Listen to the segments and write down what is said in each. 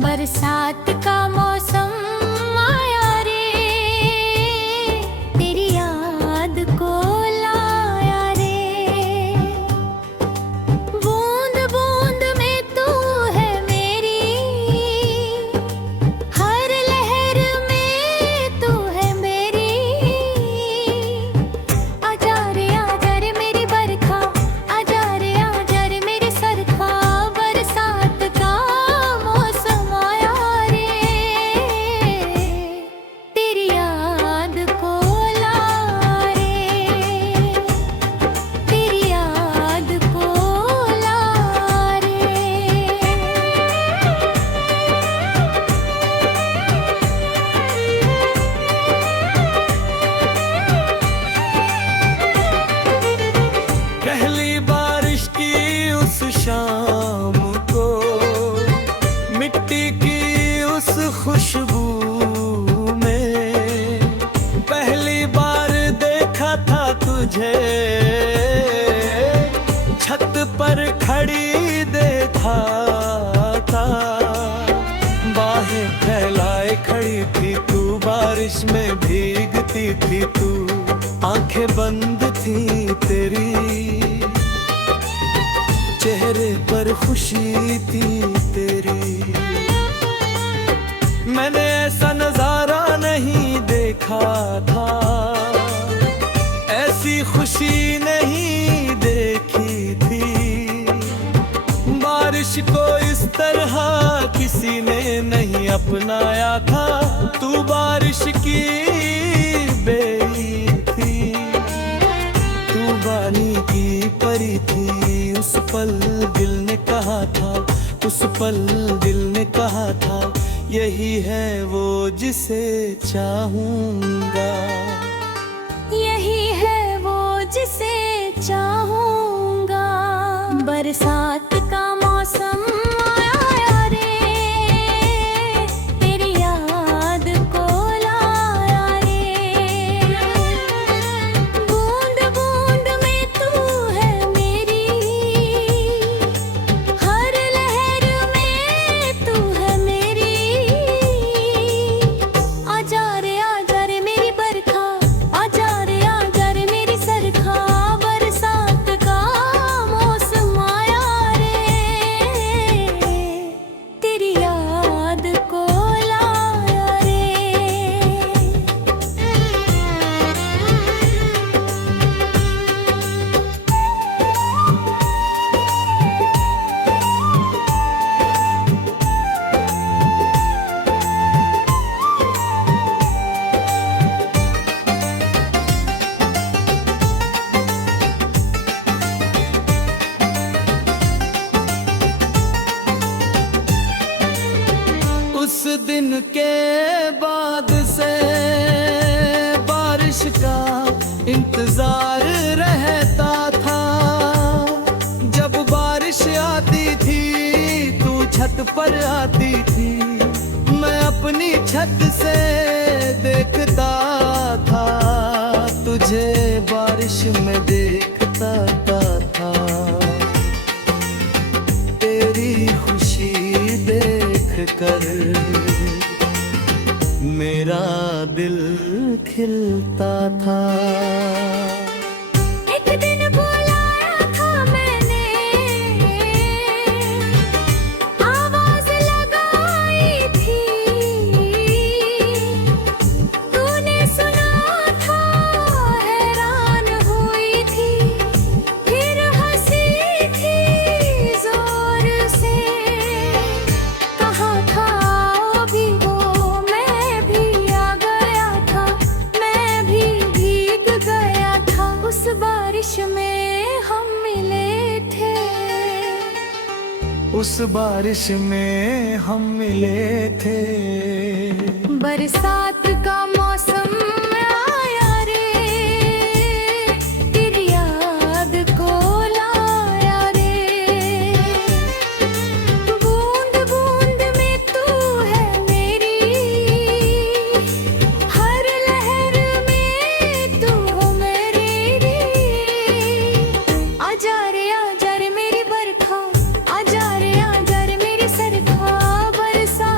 बरसात का मौसम आया रे, तेरी याद को लाया रे। बूंद बूंद में तू है मेरी, हर लहर में तू है मेरी। आजा रे मेरी बरखा, आजा रे मेरी सरखा। बरसात का मौसम आया रे, तेरी याद को ला रे, तेरी याद को ला रे। पहली बारिश की उस शाम को, मिट्टी की उस खुशबू में पहली बार देखा था तुझे। छत पर खड़ी देखा था, बाहें फैलाए खड़ी थी तू, बारिश में भीगती थी तू। आंखें बंद थी तेरी, चेहरे पर खुशी थी तेरी। मैंने ऐसा नजारा नहीं देखा था, ऐसी खुशी नहीं देखी थी। बारिश को इस तरह किसी ने नहीं अपनाया था। तू बारिश की बेई थी, तू बानी की परी थी। उस पल दिल ने कहा था, उस पल दिल ने कहा था, यही है वो जिसे चाहूंगा। यही है वो जिसे चाहूंगा। बरसात का मौसम आया रे, तेरी याद को लाया रे। बूंद बूंद में तू है मेरी, हर लहर में तू है मेरी। आजा रे मेरी बरखा, आजा रे मेरी सरखा। बरसात का मौसम आया रे, तेरी याद को लाया रे। उस दिन के बाद से बारिश का इंतजार रहता था। जब बारिश आती थी तू छत पर आती थी, मैं अपनी छत से देखता था तुझे, बारिश में देखता था। तेरी खुशी देख कर मेरा दिल खिलता था। एक दिन बुलाया था मैंने, आवाज लगाई थी। तूने सुना था, हैरान हुई थी, फिर हंसी थी जोर से। कहा था भी वो, मैं भी आ गया था, मैं भी भीग गया था। उस बारिश में हम मिले थे, उस बारिश में हम मिले थे। बरसात का मौसम आया रे, तेरी याद को लाया रे। बूंद बूंद में तू है मेरी, हर लहर में तू हो मेरी। आजा रे मेरी बरखा, आजा रे मेरी सरखा। बरसात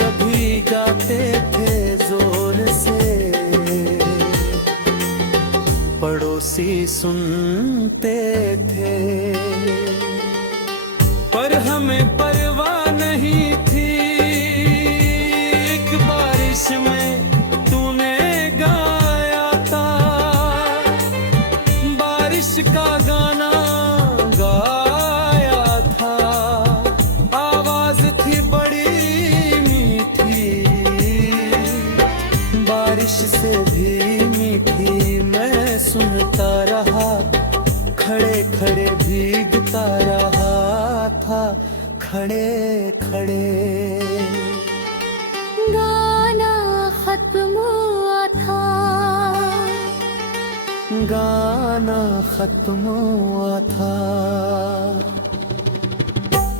कभी गाते थे जोर से, पड़ोसी सुनते थे, पर हमें परवाह नहीं थी। एक बारिश में तूने गाया था, बारिश का गाना गाया था। आवाज थी बड़ी मीठी, बारिश से भी मीठी। मैं सुनता रहा, खड़े खड़े भीगता रहा था, खड़े खड़े। गाना खत्म हुआ था, गाना खत्म हुआ था।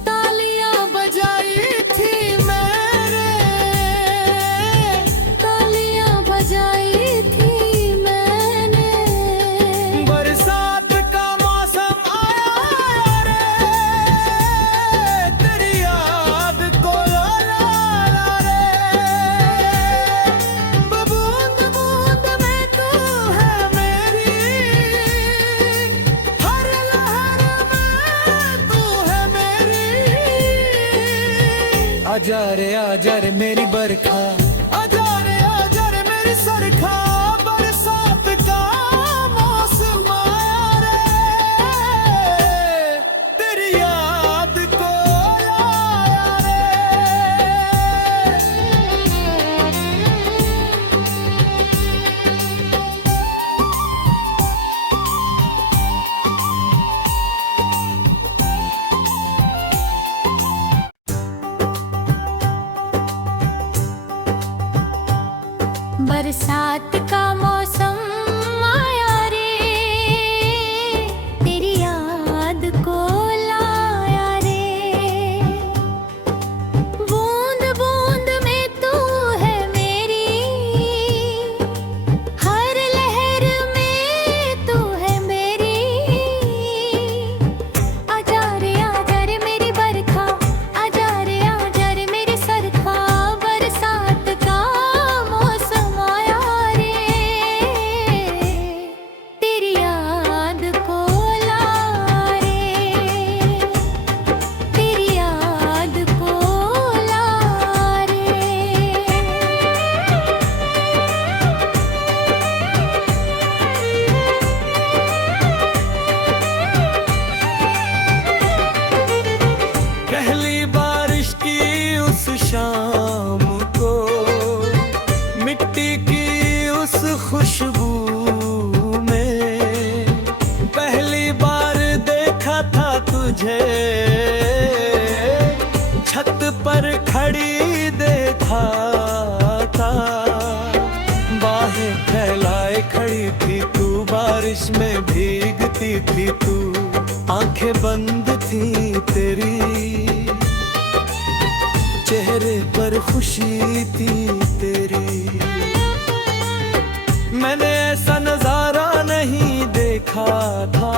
तालियां बजाई थी मैंने, तालियां बजाई थी मैंने। बरसात का मौसम आया रे, तेरी याद को लाया रे। बूंद बूंद में तू है मेरी, हर लहर में तू है मेरी। आजा रे मेरी बरखा, आजा रे मेरी सरखा। बरसात का मौसम आया रे, तेरी याद को लाया रे। बरसात का मौसम आया रे, तेरी याद को लाया रे। बूंद बूंद में तू है मेरी, हर लहर में तू है मेरी। आजा रे मेरी बरखा, आजा रे मेरी सरखा। बरसात का मौसम आया रे, तेरी याद को ला रे, तेरी याद को ला रे। पहली बारिश की उस शाम को, मिट्टी की उस खुशबू में, पहली बार देखा था तुझे। छत पर खड़ी देखा था, बाहें फैलाए खड़ी थी तू। बारिश में भीगती थी तू, आंखें बंद थी तेरी, चेहरे पर खुशी थी तेरी। मैंने ऐसा नजारा नहीं देखा था,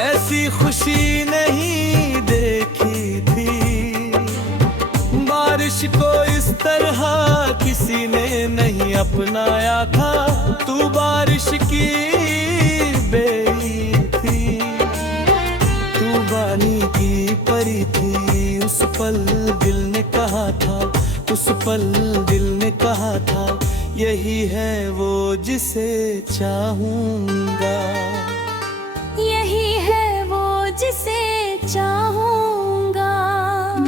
ऐसी खुशी नहीं देखी थी। बारिश को इस तरह किसी ने नहीं अपनाया था। तू बारिश की बेई थी, तू बानी की परी थी। उस पल दिल ने कहा था, उस पल दिल ने कहा था, यही है वो जिसे चाहूंगा, यही है वो जिसे चाहूंगा।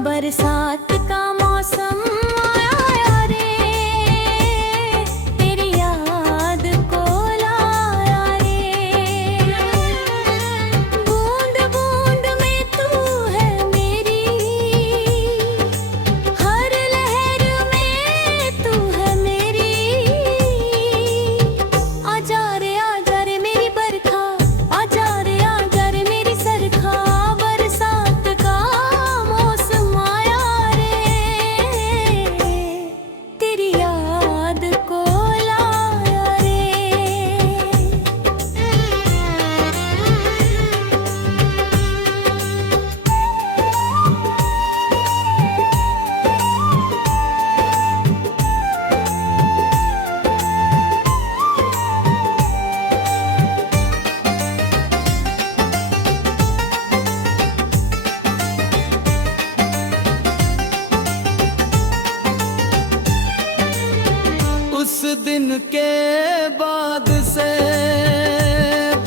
बरसात का मौसम आया रे, तेरी याद को लाया रे। बूंद बूंद में तू है मेरी, हर लहर में तू है मेरी। आजा रे मेरी बरखा, आजा रे मेरी सरखा। बरसात का मौसम आया रे, दिन के बाद से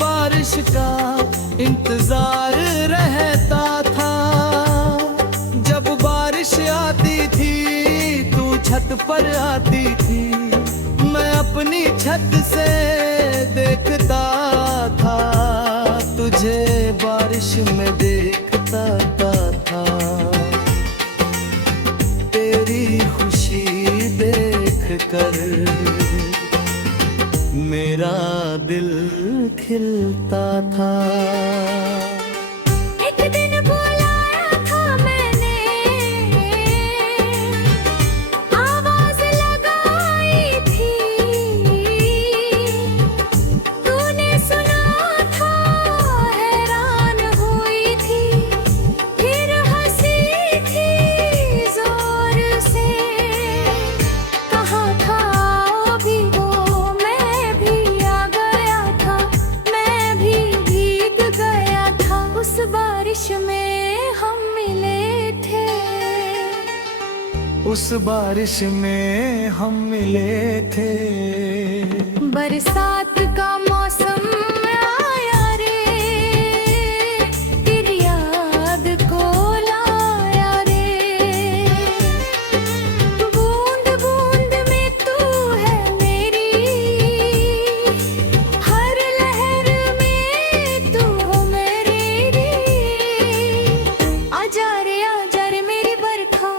बारिश का इंतजार रहता था। जब बारिश आती थी तू छत पर आती थी, मैं अपनी छत से देखता था, तुझे बारिश में देखता था। तेरी खुशी देख कर मेरा दिल खिलता था। एक दिन बुलाया था मैंने, आवाज लगाई थी, तूने सुना था, हैरान हुई थी, फिर हंसी थी जोर से। कहाँ था भी वो, मैं भी आ गया था, मैं भी भीग गया था। उस बारिश में हम मिले थे, उस बारिश में हम मिले थे। बरसात का मौसम आया रे, तेरी याद को लाया रे। बूंद बूंद में तू है मेरी, हर लहर में तू हो मेरी। आजा रे मेरी बरखा,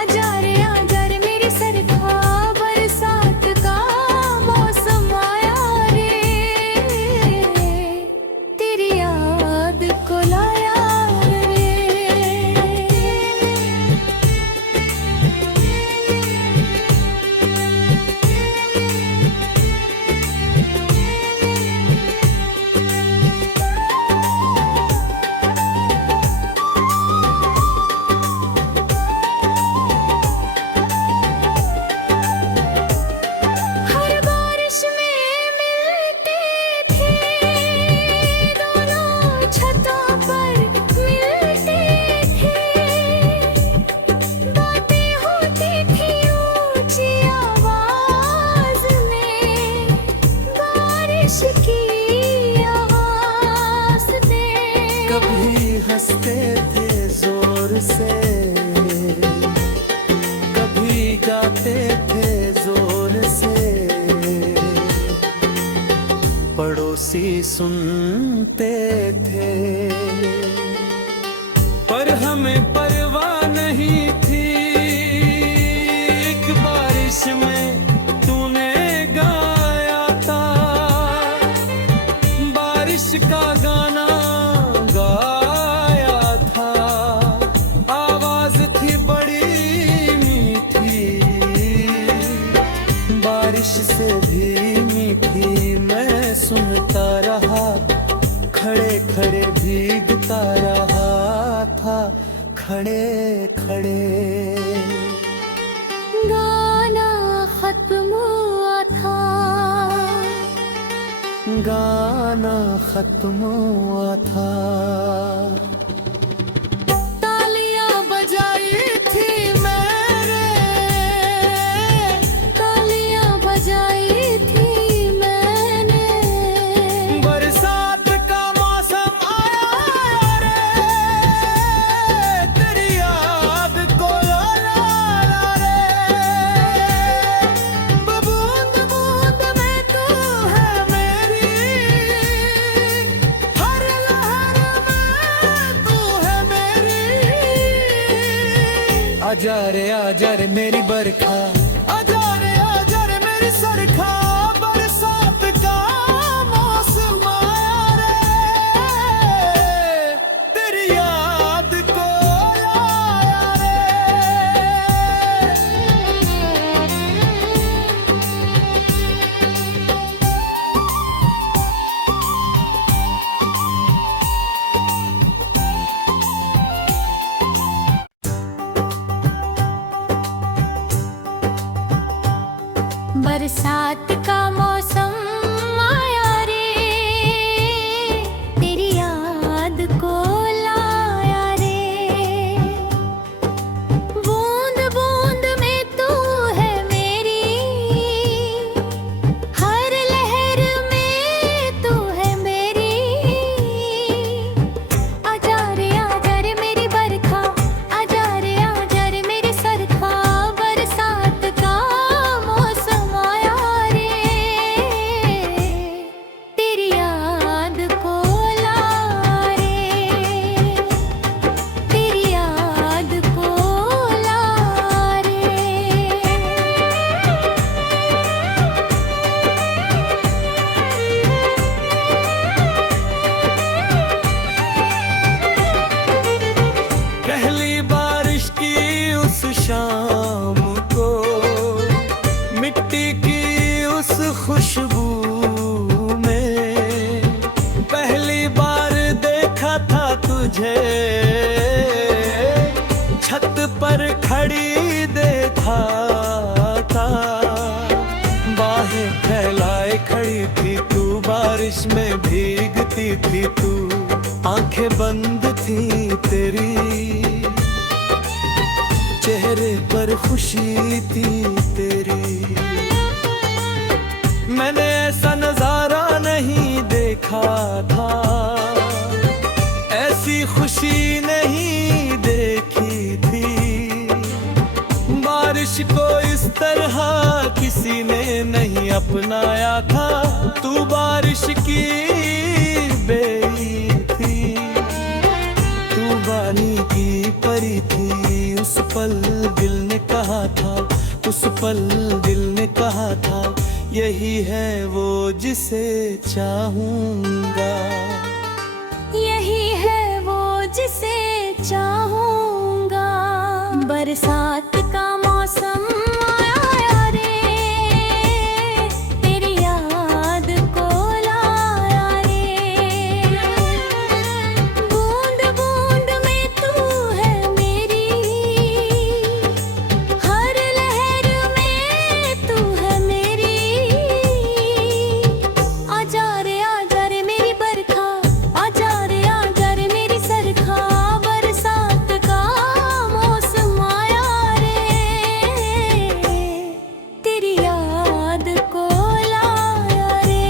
आजा रे मेरी सरखा। बरसात का मौसम आया रे, तेरी याद को लाया रे। हर बारिश में मिलते थे, दोनों छतों पर मिलते थे। बातें होती थी ऊंची आवाज में, बारिश की आवाज में। कभी हंसते थे जोर से, कभी गाते थे जोर से। पड़ोसी सुनते थे, पर हमें परवाह नहीं थी। एक बारिश में तूने गाया था, बारिश का गाना गाया था। आवाज थी बड़ी मीठी, बारिश से भी मीठी। मैं सुनता रहा, खड़े खड़े भीगता रहा था, खड़े खड़े। गाना खत्म हुआ था, गाना खत्म हुआ था। तालियां बजाई थी मैंने, तालियां बजाई थी मैंने। बरसात का मौसम आया रे, तेरी याद को लाया रे। बूंद बूंद में तू है मेरी, हर लहर में तू है मेरी। आजा रे मेरी बरखा, आजा रे मेरी सरखा। बरसात का मौसम आया रे, तेरी याद को लाया रे। बरसात का मौसम आया रे, तेरी याद को लाया रे। बूंद बूंद में तू है मेरी, की उस शाम को, मिट्टी की उस खुशबू में पहली बार देखा था तुझे, छत पर खड़ी देखा था। बाहें फैलाए खड़ी थी तू, बारिश में भीगती थी तू, आंखें बंद थी तेरी, चेहरे पर खुशी थी तेरी। मैंने ऐसा नजारा नहीं देखा था, ऐसी खुशी नहीं देखी थी। बारिश को इस तरह किसी ने नहीं अपनाया था, तू बारिश की बेई थी, तू बानी की परी थी। उस पल दिल ने कहा था, उस पल दिल ने कहा था, यही है वो जिसे चाहूंगा, यही है वो जिसे चाहूंगा। बरसात का मौसम आया रे, तेरी याद को लाया रे। बूंद बूंद में तू है मेरी, हर लहर में तू है मेरी। आजा रे मेरी बरखा, आजा रे मेरी सरखा। बरसात का मौसम आया रे, तेरी याद को लाया रे।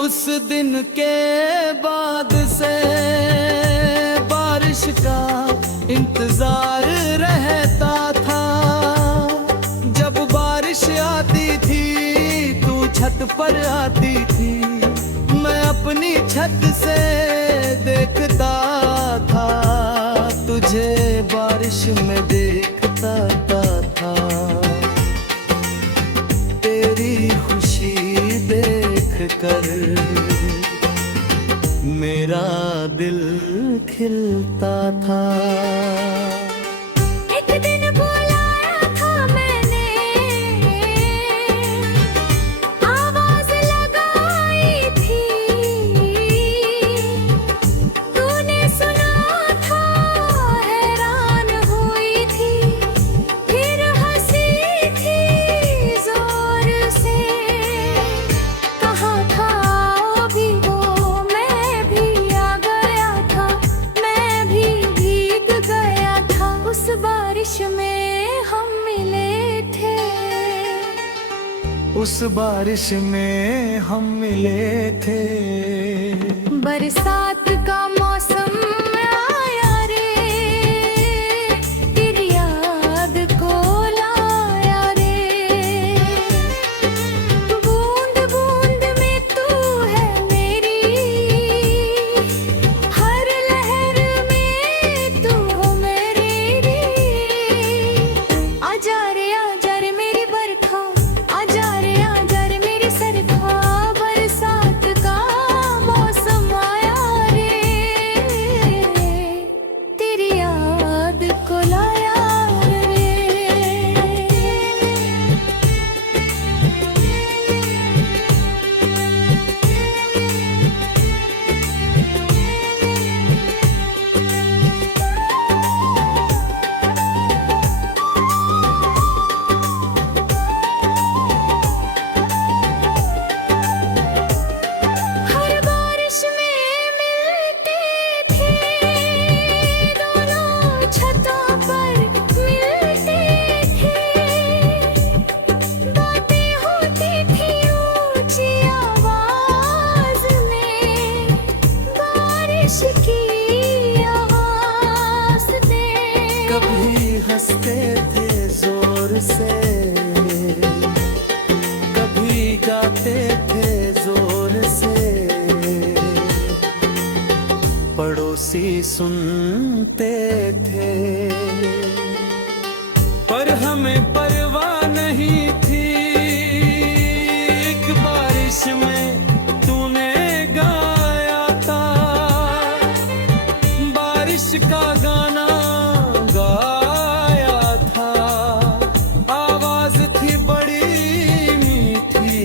उस दिन के बाद से बारिश का इंतजार रहता था। जब बारिश आती थी तू छत पर आती थी, मैं अपनी छत से देखता था, तुझे बारिश में देखता था। तेरी खुशी देख कर मेरा दिल खिलता था। एक दिन बुलाया था मैंने, आवाज लगाई थी, तूने सुना था, हैरान हुई थी, फिर हंसी थी जोर से। कहा था ओ भी वो, मैं भी आ गया था, मैं भी भीग गया था। उस बारिश में हम मिले थे, उस बारिश में हम मिले थे। बरसात का मौसम आया रे, तेरी याद को लाया रे। बूंद बूंद में तू है मेरी, हर लहर में तू हो मेरी। आजा रे मेरी बरखा, आजा रे मेरी सरखा। बरसात का मौसम आया रे, तेरी याद को लाया रे। हर बारिश में मिलते थे, दोनों छतों पर मिलते थे। बातें होती थी ऊंची आवाज में, बारिश की आवाज में। कभी हंसते थे जोर से, सुनते थे, पर हमें परवाह नहीं थी। एक बारिश में तूने गाया था, बारिश का गाना गाया था। आवाज थी बड़ी मीठी,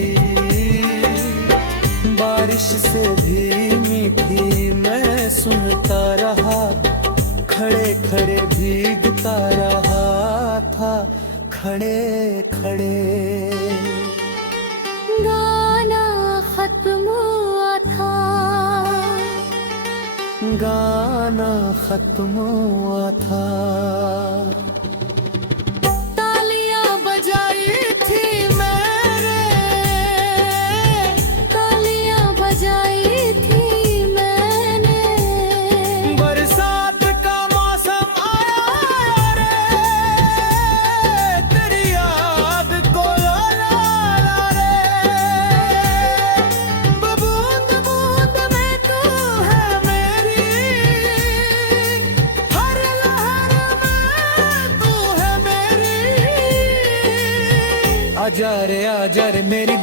बारिश से भी मीठी। मैं सुनता रहा, खड़े खड़े भीगता रहा था, खड़े खड़े। गाना खत्म हुआ था, गाना खत्म हुआ था। तालियां बजाई थी मैंने, तालियां बजाई थी मैंने। बरसात का मौसम आया रे, तेरी याद को ला ला रे। बूंद बूंद में तू है मेरी, हर लहर में तू है मेरी। आजा रे मेरी